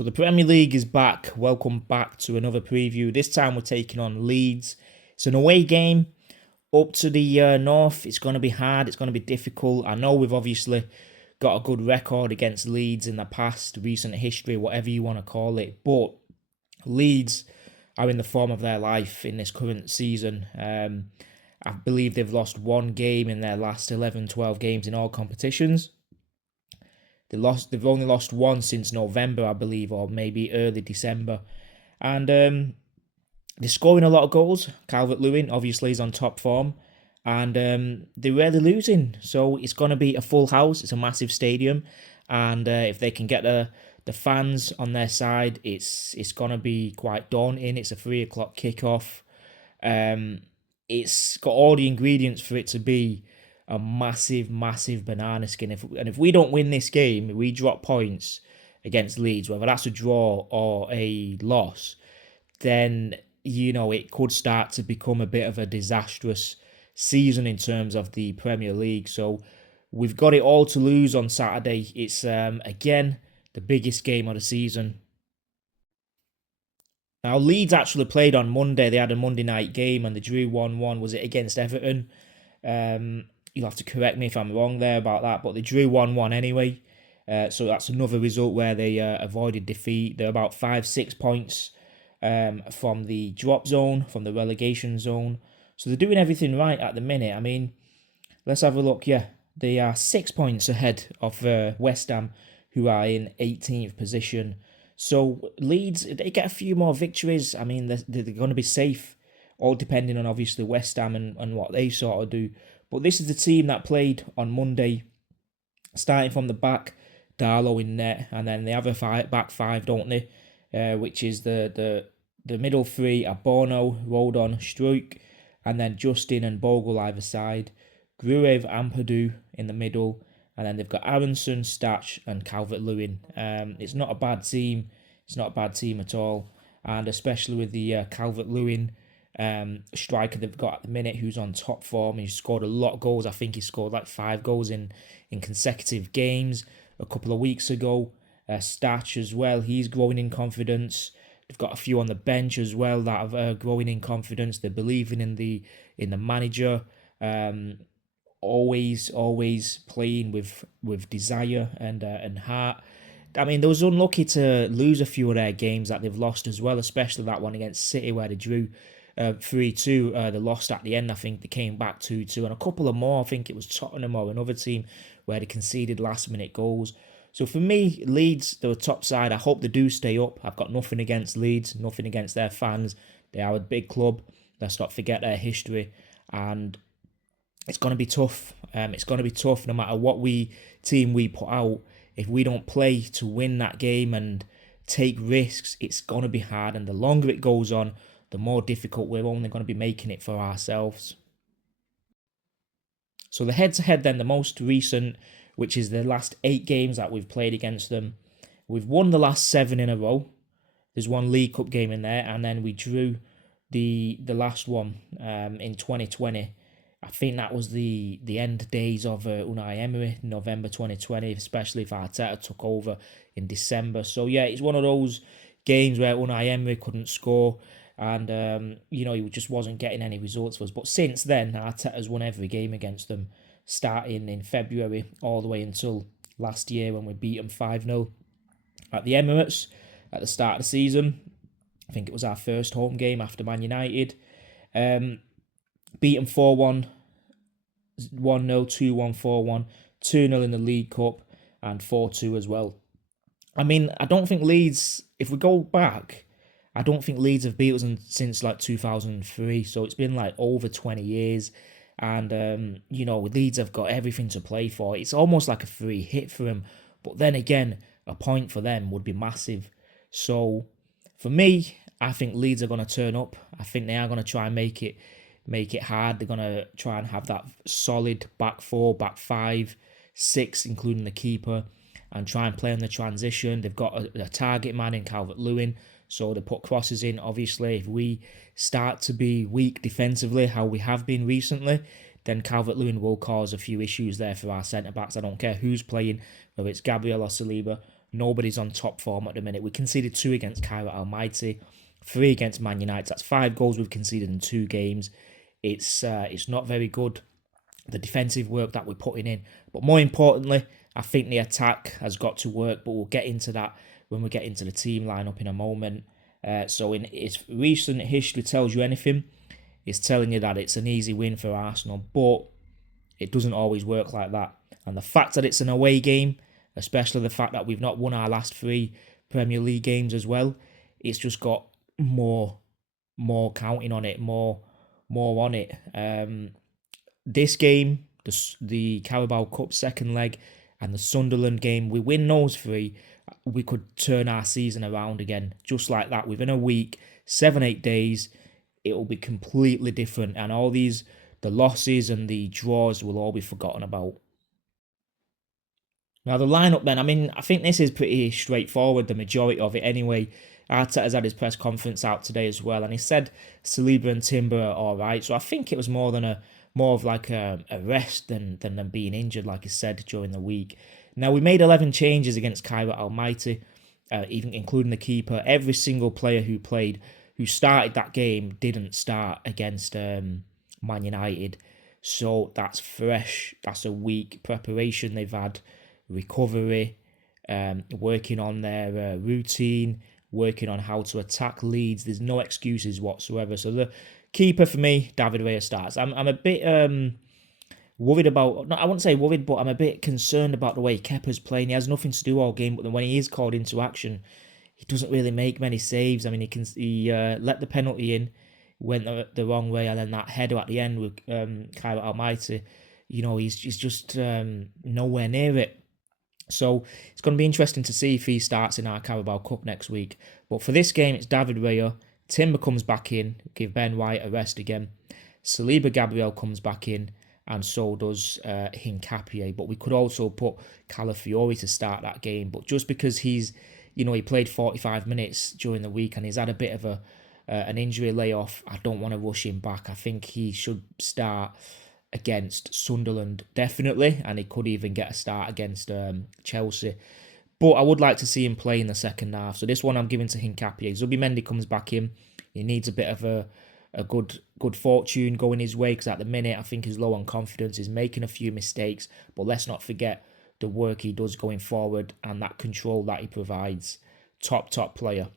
So the Premier League is back. Welcome back to another preview. This time we're taking on Leeds. It's an away game up to the north. It's going to be hard. It's going to be difficult. I know we've obviously got a good record against Leeds in the past, recent history, whatever you want to call it. But Leeds are in the form of their life in this current season. I believe they've lost one game in their last 11, 12 games in all competitions. They've only lost one since November, I believe, or maybe early December. And they're scoring a lot of goals. Calvert-Lewin obviously is on top form. And they're rarely losing. So it's going to be a full house. It's a massive stadium. And if they can get the fans on their side, it's going to be quite daunting. It's a 3 o'clock kickoff. It's got all the ingredients for it to be a massive, massive banana skin. If we don't win this game, we drop points against Leeds, whether that's a draw or a loss, then, it could start to become a bit of a disastrous season in terms of the Premier League. So we've got it all to lose on Saturday. It's, again, the biggest game of the season. Now, Leeds actually played on Monday. They had a Monday night game and they drew 1-1. Was it against Everton? You'll have to correct me if I'm wrong there about that, but they drew 1-1 anyway. So that's another result where they avoided defeat. They're about 5-6 points from the drop zone, from the relegation zone. So they're doing everything right at the minute. I mean, let's have a look. Yeah, they are 6 points ahead of West Ham, who are in 18th position. So Leeds, they get a few more victories. I mean, they're going to be safe, all depending on obviously West Ham and what they sort of do. But this is the team that played on Monday, starting from the back, Darlow in net, and then they have a back five, don't they? Which is the middle three are Bono, Rodon, Struijk, and then Justin and Bogle either side, Gruev, Ampadu in the middle, and then they've got Aronson, Statch, and Calvert-Lewin. It's not a bad team. It's not a bad team at all, and especially with the Calvert-Lewin striker they've got at the minute, who's on top form. He's scored a lot of goals. I think he scored like 5 goals in consecutive games a couple of weeks ago. Statch as well, he's growing in confidence. They've got a few on the bench as well that are growing in confidence. They're believing in the manager. Always playing with desire and heart. I mean, they was unlucky to lose a few of their games that they've lost as well, especially that one against City where they drew 3-2. They lost at the end. I think they came back 2-2, and a couple of more. I think it was Tottenham or another team where they conceded last-minute goals. So for me, Leeds, they're a top side. I hope they do stay up. I've got nothing against Leeds, nothing against their fans. They are a big club. Let's not forget their history, and it's going to be tough. It's going to be tough no matter what team we put out. If we don't play to win that game and take risks, it's going to be hard. And the longer it goes on, the more difficult we're only going to be making it for ourselves. So the head-to-head then, the most recent, which is the last 8 games that we've played against them. We've won the last 7 in a row. There's one League Cup game in there, and then we drew the last one in 2020. I think that was the end days of Unai Emery, November 2020, especially if Arteta took over in December. So yeah, it's one of those games where Unai Emery couldn't score, and he just wasn't getting any results for us. But since then, Arteta's won every game against them, starting in February all the way until last year when we beat them 5-0 at the Emirates at the start of the season. I think it was our first home game after Man United. Beat them 4-1, 1-0, 2-1, 4-1, 2-0 in the League Cup, and 4-2 as well. I mean, I don't think Leeds, if we go back, I don't think Leeds have beat us since like 2003, so it's been like over 20 years, and Leeds have got everything to play for. It's almost like a free hit for them, but then again, a point for them would be massive. So for me, I think Leeds are going to turn up. I think they are going to try and make it hard. They're going to try and have that solid back 4, back 5, 6, including the keeper, and try and play on the transition. They've got a target man in Calvert-Lewin, so they put crosses in. Obviously, if we start to be weak defensively, how we have been recently, then Calvert-Lewin will cause a few issues there for our centre-backs. I don't care who's playing, whether it's Gabriel or Saliba. Nobody's on top form at the minute. We conceded 2 against Kairat Almaty, 3 against Man United. That's 5 goals we've conceded in 2 games. It's not very good, the defensive work that we're putting in. But more importantly, I think the attack has got to work, but we'll get into that when we get into the team lineup in a moment. So in its recent history tells you anything, it's telling you that it's an easy win for Arsenal, but it doesn't always work like that. And the fact that it's an away game, especially the fact that we've not won our last 3 Premier League games as well, it's just got more counting on it, more on it. This game, the Carabao Cup second leg, and the Sunderland game, we win those 3, we could turn our season around again, just like that. Within a week, 7-8 days, it will be completely different, and all the losses and the draws will all be forgotten about. Now the lineup then, I think this is pretty straightforward, the majority of it anyway. Arteta's had his press conference out today as well, and he said Saliba and Timber are all right. So I think it was more of like a rest than them being injured, like he said during the week. Now we made 11 changes against Kairat Almaty, even including the keeper. Every single player who started that game didn't start against Man United. So that's fresh. That's a week preparation they've had, recovery, working on their routine, working on how to attack Leeds. There's no excuses whatsoever. So the keeper for me, David Raya starts. I'm a bit worried about, no, I wouldn't say worried, but I'm a bit concerned about the way Kepa's playing. He has nothing to do all game, but then when he is called into action, he doesn't really make many saves. He let the penalty in, went the wrong way, and then that header at the end with Kairat Almaty, he's just nowhere near it. So it's going to be interesting to see if he starts in our Carabao Cup next week. But for this game, it's David Raya. Timber comes back in, give Ben White a rest again. Saliba Gabriel comes back in, and so does Hincapié. But we could also put Calafiori to start that game. But just because he played 45 minutes during the week and he's had a bit of an injury layoff, I don't want to rush him back. I think he should start against Sunderland, definitely, and he could even get a start against Chelsea. But I would like to see him play in the second half. So this one I'm giving to Hincapié. Zubimendi comes back in. He needs a bit of a good fortune going his way, because at the minute I think he's low on confidence. He's making a few mistakes, but let's not forget the work he does going forward and that control that he provides. Top player.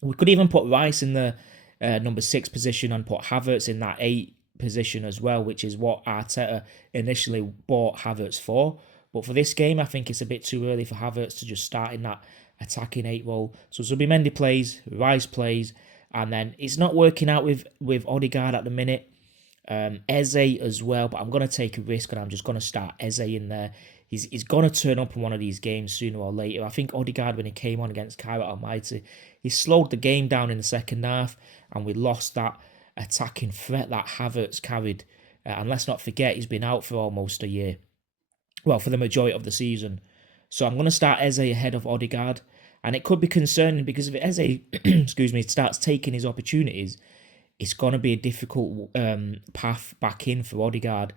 We could even put Rice in the number 6 position and put Havertz in that 8 position as well, which is what Arteta initially bought Havertz for. But for this game, I think it's a bit too early for Havertz to just start in that attacking 8 role. So Zubimendi plays, Rice plays, and then it's not working out with Odegaard at the minute. Eze as well, but I'm going to take a risk and I'm just going to start Eze in there. He's going to turn up in one of these games sooner or later. I think Odegaard, when he came on against Kairat Almaty, he slowed the game down in the second half, and we lost that attacking threat that Havertz carried. And let's not forget, he's been out for almost a year. Well, for the majority of the season. So I'm going to start Eze ahead of Odegaard. And it could be concerning, because if Eze starts taking his opportunities, it's going to be a difficult path back in for Odegaard.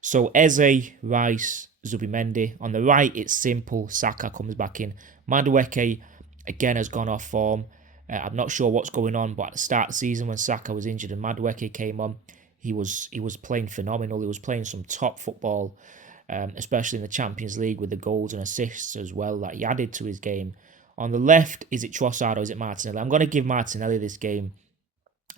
So Eze, Rice, Zubimendi. On the right, it's simple. Saka comes back in. Madueke, again, has gone off form. I'm not sure what's going on, but at the start of the season when Saka was injured and Madueke came on, he was playing phenomenal. He was playing some top football, especially in the Champions League, with the goals and assists as well that he added to his game. On the left, is it Trossard or is it Martinelli? I'm going to give Martinelli this game.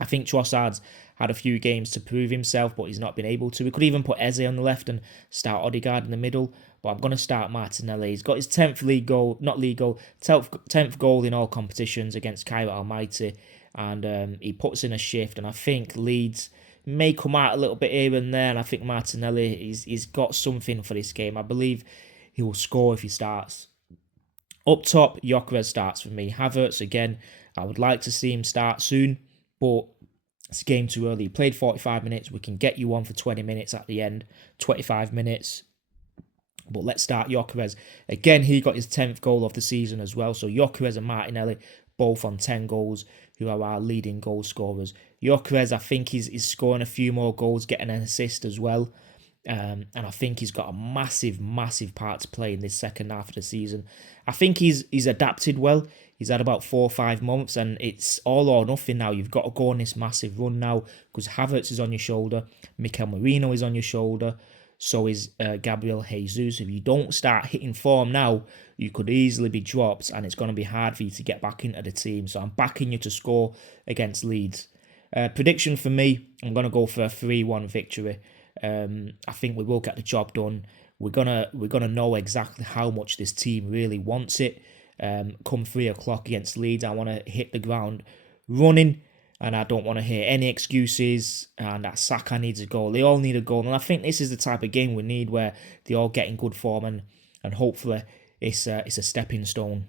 I think Trossard's had a few games to prove himself, but he's not been able to. We could even put Eze on the left and start Odegaard in the middle, but I'm going to start Martinelli. He's got his 10th league goal, 10th goal in all competitions against Kairat Almaty, and he puts in a shift, and I think Leeds may come out a little bit here and there, and I think Martinelli, he's got something for this game. I believe he will score if he starts. Up top, Gyökeres starts for me. Havertz, again, I would like to see him start soon, but it's a game too early. He played 45 minutes. We can get you on for 20 minutes at the end, 25 minutes. But let's start Gyökeres. Again, he got his 10th goal of the season as well. So Gyökeres and Martinelli, both on 10 goals, who are our leading goal scorers. Gyökeres, I think he's scoring a few more goals, getting an assist as well. And I think he's got a massive, massive part to play in this second half of the season. I think he's adapted well. He's had about 4 or 5 months, and it's all or nothing now. You've got to go on this massive run now because Havertz is on your shoulder, Mikel Merino is on your shoulder, so is Gabriel Jesus. If you don't start hitting form now, you could easily be dropped, and it's going to be hard for you to get back into the team. So I'm backing you to score against Leeds. Prediction for me, I'm going to go for a 3-1 victory. I think we will get the job done. We're gonna know exactly how much this team really wants it. Come 3 o'clock against Leeds, I want to hit the ground running, and I don't want to hear any excuses. And that Saka needs a goal. They all need a goal, and I think this is the type of game we need where they all get in good form, and hopefully it's a stepping stone.